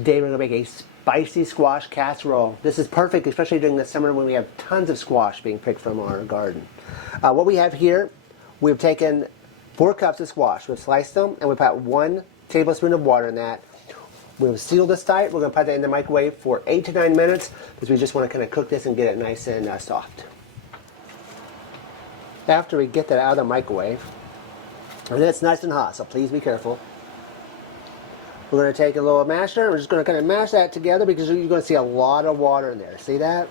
Today we're going to make a spicy squash casserole. This is perfect, especially during the summer when we have tons of squash being picked from our garden. What we have here, we've taken 4 cups of squash. We've sliced them and we put 1 tablespoon of water in that. We've sealed this tight. We're going to put that in the microwave for 8 to 9 minutes because we just want to kind of cook this and get it nice and soft. After we get that out of the microwave, and it's nice and hot, so please be careful. We're going to take a little masher, and we're just going to kind of mash that together because you're going to see a lot of water in there. See that?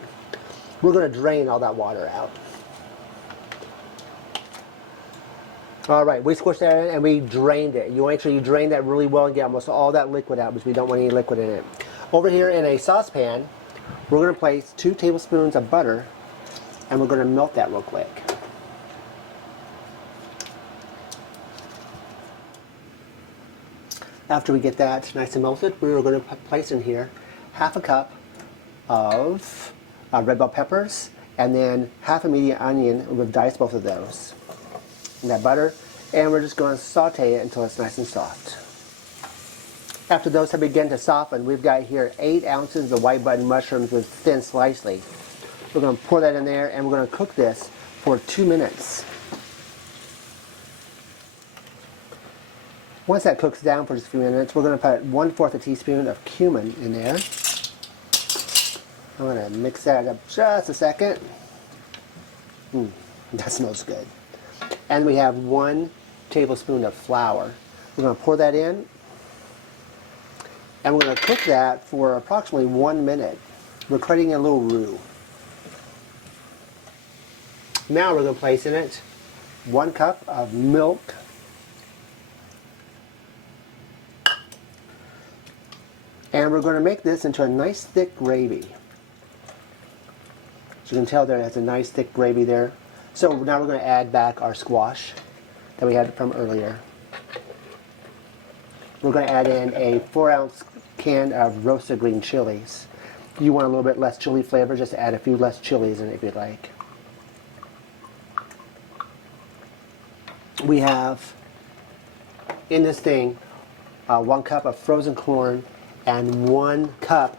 We're going to drain all that water out. Alright, we squished that in and we drained it. You make sure you drain that really well and get almost all that liquid out because we don't want any liquid in it. Over here in a saucepan, we're going to place 2 tablespoons of butter and we're going to melt that real quick. After we get that nice and melted, we're going to place in here 1/2 cup of red bell peppers and then 1/2 medium onion. We've diced both of those in that butter, and we're just going to saute it until it's nice and soft. After those have begun to soften, we've got here 8 ounces of white button mushrooms with thin sliced. We're going to pour that in there and we're going to cook this for 2 minutes. Once that cooks down for just a few minutes, we're going to put 1/4 teaspoon of cumin in there. I'm going to mix that up just a second. That smells good. And we have 1 tablespoon of flour. We're going to pour that in. And we're going to cook that for approximately 1 minute. We're creating a little roux. Now we're going to place in it 1 cup of milk. And we're going to make this into a nice thick gravy. So you can tell there it has a nice thick gravy there. So now we're going to add back our squash that we had from earlier. We're going to add in a 4-ounce can of roasted green chilies. If you want a little bit less chili flavor, just add a few less chilies in it if you'd like. We have in this thing 1 cup of frozen corn and 1 cup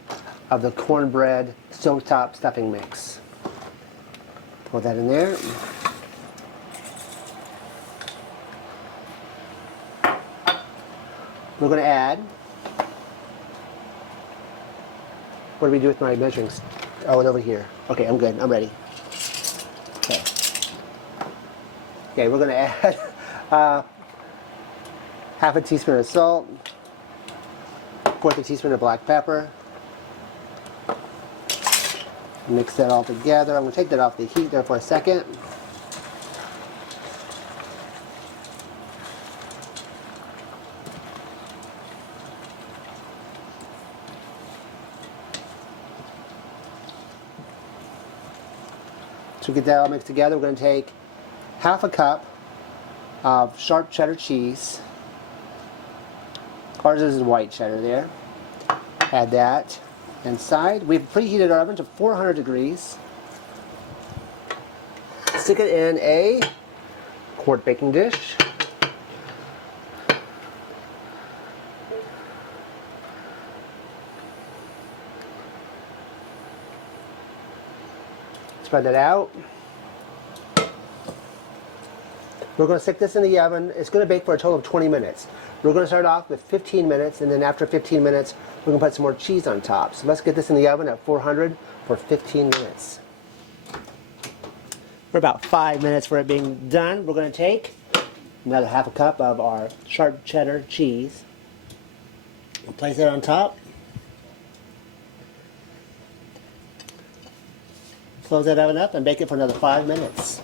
of the cornbread stovetop stuffing mix. Pour that in there. We're going to add, what do we do with my measuring? Oh, it's over here. Okay, I'm good. I'm ready. Okay. Okay, we're going to add 1/2 teaspoon of salt, 1/4 teaspoon of black pepper. Mix that all together. I'm going to take that off the heat there for a second. To get that all mixed together, we're going to take 1/2 cup of sharp cheddar cheese. Ours is white cheddar there. Add that inside. We've preheated our oven to 400 degrees. Stick it in a quart baking dish. Spread that out. We're going to stick this in the oven. It's going to bake for a total of 20 minutes. We're going to start off with 15 minutes, and then after 15 minutes, we're going to put some more cheese on top. So let's get this in the oven at 400 for 15 minutes. For about 5 minutes for it being done, we're going to take another 1/2 cup of our sharp cheddar cheese. We'll place it on top. Close that oven up and bake it for another 5 minutes.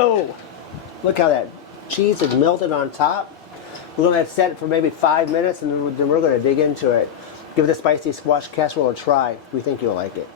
Oh, look how that cheese is melted on top. We're going to let it set for maybe 5 minutes and then we're going to dig into it. Give the spicy squash casserole a try. We think you'll like it.